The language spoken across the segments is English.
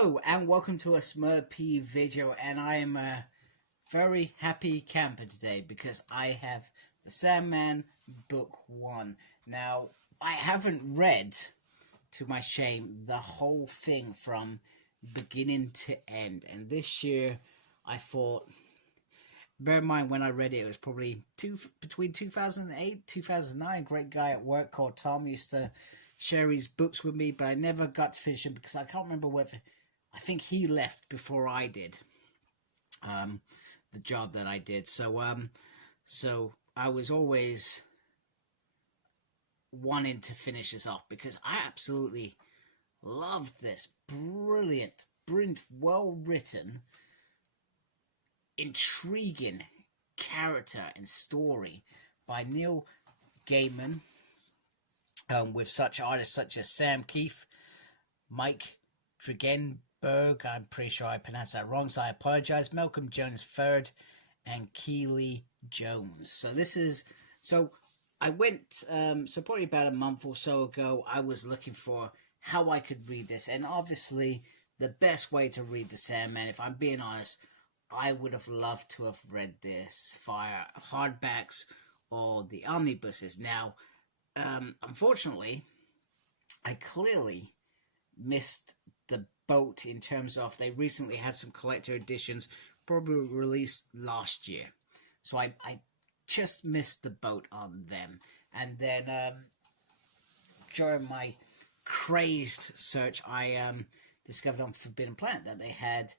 Hello and welcome to a Smurpy video, and I am a very happy camper today because I have the Sandman book 1. Now, I haven't read, to my shame, the whole thing from beginning to end, and this year I thought, bear in mind when I read it, it was probably between 2008 2009. A great guy at work called Tom used to share his books with me, but I never got to finish them because I can't remember whether, I think he left before I did the job that I did. So I was always wanting to finish this off because I absolutely love this brilliant, well written, intriguing character and story by Neil Gaiman, with such artists such as Sam Keefe, Mike Dragenberg, I'm pretty sure I pronounced that wrong, so I apologize, Malcolm Jones III, and Keeley Jones. So I went, so probably about a month or so ago, I was looking for how I could read this, and obviously the best way to read the Sandman, if I'm being honest, I would have loved to have read this via hardbacks or the omnibuses. Now, unfortunately, I clearly missed the boat in terms of they recently had some collector editions, probably released last year. So I just missed the boat on them. And then during my crazed search, I discovered on Forbidden Planet that they had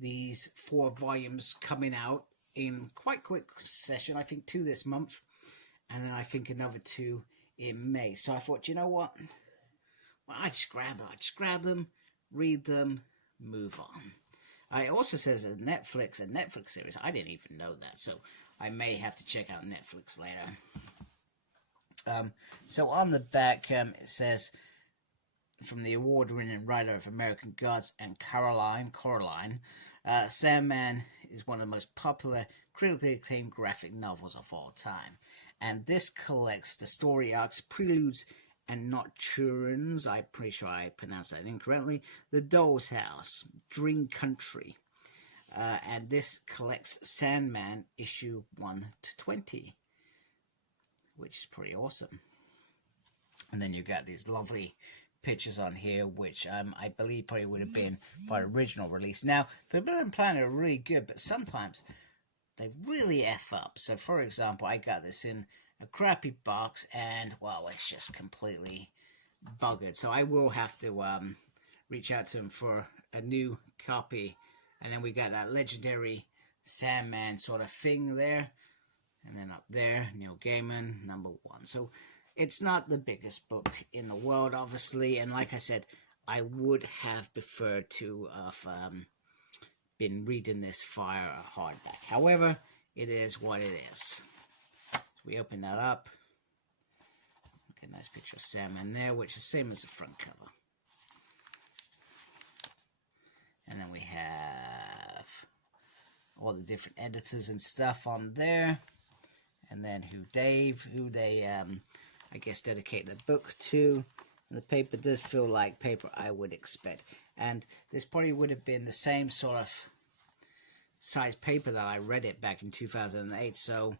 these 4 volumes coming out in quite quick succession. I think 2 this month, and then I think another 2 in May. So I thought, you know what? Well, I just grab them, read them, move on. It also says a Netflix series. I didn't even know that, so I may have to check out Netflix later. So on the back, it says, from the award-winning writer of American Gods and Coraline, Sandman is one of the most popular, critically acclaimed graphic novels of all time. And this collects the story arcs, preludes, and nocturnes, I'm pretty sure I pronounced that incorrectly, The Doll's House, Dream Country, and this collects Sandman issue 1 to 20, which is pretty awesome. And then you got these lovely pictures on here, which I believe probably would have been by original release. Now, Forbidden Planet are really good, but sometimes they really F up. So, for example, I got this in a crappy box, and, well, it's just completely buggered. So I will have to reach out to him for a new copy. And then we got that legendary Sandman sort of thing there. And then up there, Neil Gaiman, number 1. So it's not the biggest book in the world, obviously. And like I said, I would have preferred to have been reading this via a hardback. However, it is what it is. So we open that up. Okay, nice picture of Sandman there, which is the same as the front cover. And then we have all the different editors and stuff on there. And then who they I guess dedicate the book to. And the paper does feel like paper I would expect. And this probably would have been the same sort of size paper that I read it back in 2008. So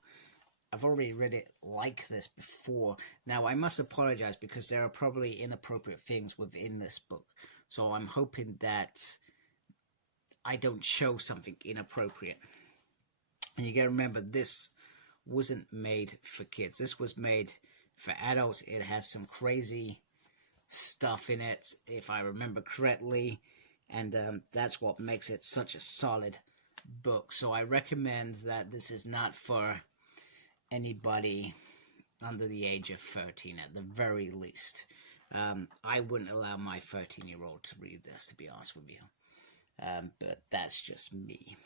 I've already read it like this before. Now, I must apologize because there are probably inappropriate things within this book. So I'm hoping that I don't show something inappropriate. And you gotta remember, this wasn't made for kids. This was made for adults. It has some crazy stuff in it, if I remember correctly, and that's what makes it such a solid book. So I recommend that this is not for anybody under the age of 13 at the very least. I wouldn't allow my 13-year-old to read this, to be honest with you. But that's just me,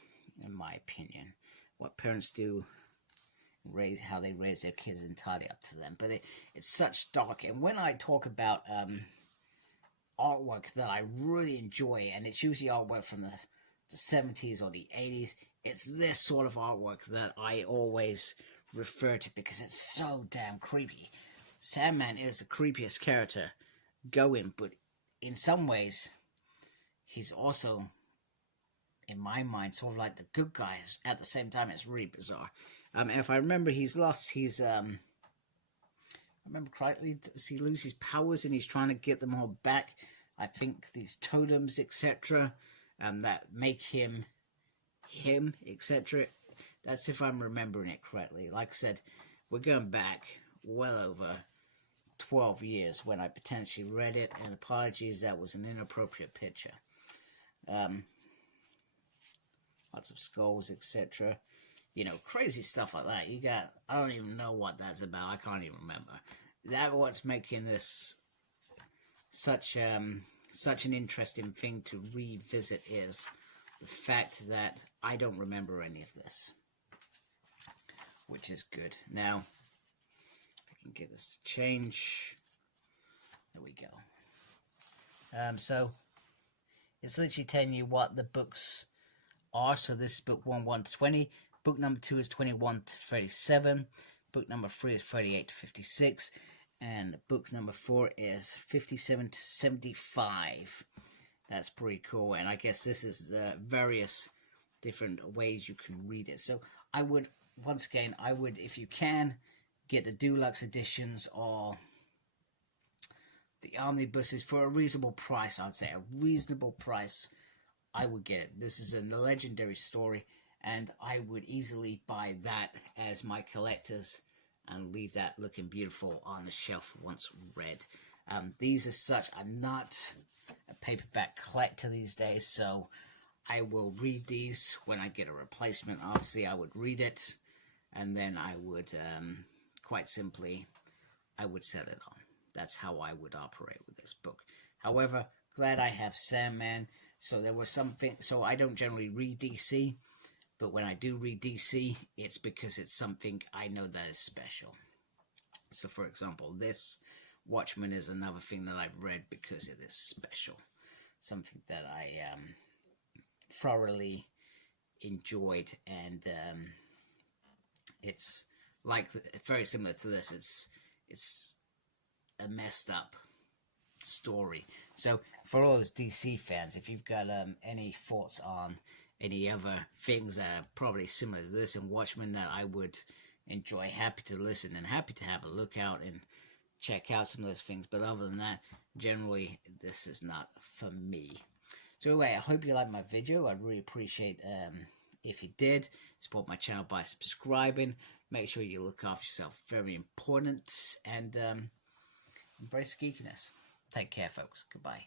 in my opinion. What parents do, how they raise their kids, entirely up to them. But it's such dark. And when I talk about artwork that I really enjoy, and it's usually artwork from the 70s or the 80s, it's this sort of artwork that I always refer to because it's so damn creepy. Sandman is the creepiest character going, but in some ways he's also, in my mind, sort of like the good guy. At the same time, it's really bizarre. If I remember, he's lost his, I remember correctly, does he lose his powers and he's trying to get them all back? I think these totems, etc., that make him, etc. That's if I'm remembering it correctly. Like I said, we're going back well over 12 years when I potentially read it, and apologies, that was an inappropriate picture. Lots of skulls, etc. You know, crazy stuff like that. You got, I don't even know what that's about. I can't even remember. That's what's making this such an interesting thing to revisit, is the fact that I don't remember any of this, which is good. Now, if I can get this to change, there we go. So it's literally telling you what the books are. So this is book 1 to 20. Book number 2 is 21 to 37. Book number 3 is 38 to 56. And book number 4 is 57 to 75. That's pretty cool. And I guess this is the various different ways you can read it. So I would, once again, if you can, get the deluxe editions or the omnibuses for a reasonable price. I would say a reasonable price. I would get it. This is a legendary story, and I would easily buy that as my collector's and leave that looking beautiful on the shelf once read. These are such, I'm not a paperback collector these days, so I will read these when I get a replacement. Obviously, I would read it, and then I would, quite simply, I would sell it on. That's how I would operate with this book. However, glad I have Sandman. So there was something, so I don't generally read DC, but when I do read DC, it's because it's something I know that is special. So for example, this Watchmen is another thing that I've read because it is special. Something that I thoroughly enjoyed, and it's like very similar to this. It's a messed up story. So for all those DC fans, if you've got any thoughts on any other things that are probably similar to this in Watchmen that I would enjoy, happy to listen and happy to have a look out and check out some of those things. But other than that, generally this is not for me. So anyway, I hope you liked my video. I'd really appreciate if you did. Support my channel by subscribing. Make sure you look after yourself, very important, and embrace geekiness. Take care, folks. Goodbye.